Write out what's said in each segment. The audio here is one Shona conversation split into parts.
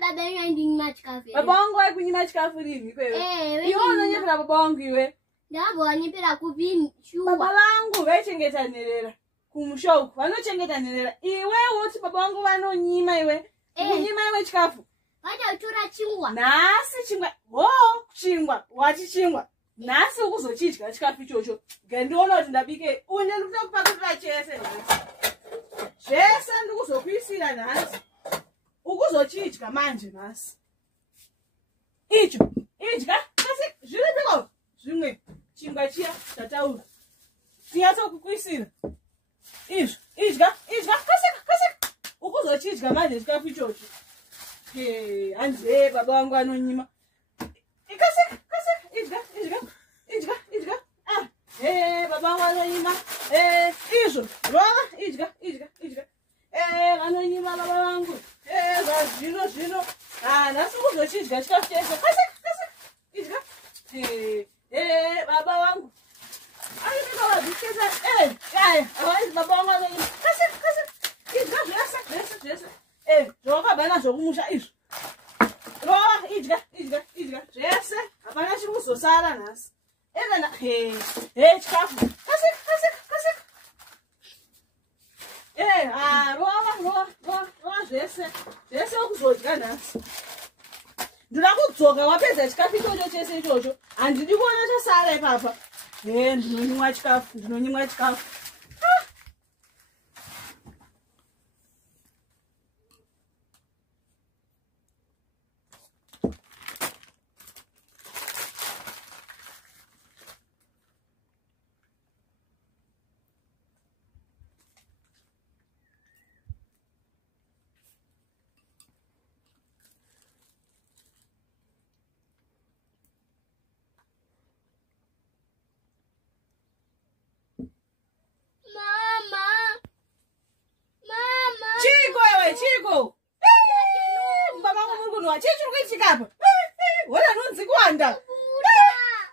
baba yandinyima chikafu. Baba wangu akunyima chikafu lini kwewe? Iwe unonyepera baba wangu iwe. Ndabo wanyepera kupini shuwa. Baba wangu vechengetanirera kumushoku vanochengetanirera iwe uti baba wangu vanonyima iwe. Kunyima iwe chikafu. Wacha utura chingwa. Nasi chingwa. Chingwa. Wachi chingwa. Nasi ukuzochidya chikafu ichocho. Ngendiona kuti ndabike une ndikutokupa kuti chese. Zvese ndikuzokuisira nhasi. Ukuzochidya manje nhasi. Icho. Idya. Kasi zviripiko. Zvimwe. Chingwa chiya chataura. Tiyasokukuisira. Izvo. Idya. Kaseka. Ukuzochidya manje chikafu ichocho. Anze baba wangu anonyima. Kaseka. Idya. Baba wangu anonyima. Izvo. Rova. Idya. Anonyima baba wangu. Zvino. Nasi kuzochidya chikafu chese. Kaseka. Idya. Baba wangu. Ayibika wazikeza. Awaizi baba wangu anonyima. Kaseka. Idya zvese. Zvoka bana zvokumusha izvo. Rova. Idya. Zvese. Hapana chiri kuzosara nhasi. Chikafu. Kaseka. Rova zvese ukuzodya nhasi. Ndoda kudzoka wapedza chikafu ichocho chese ichocho. Handidi kuona chasara ipapa. Ndinonyimwa chikafu. Chiko. Baba wangu murikunuwa. Chiri kuitika apa? Wona nunzi kuwanda.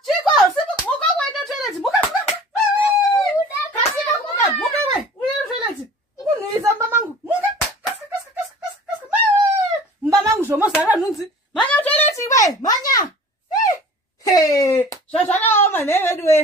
Chiko, muka kuenda toilet. Muka. Kasika muka we. Uenda toilet. Ukunhuisa mbamangu. Muka. Kasika. Mbamangu zvomozara nunzi. Manya toilet iwe. Manya. Zvazvakaoma newedu we.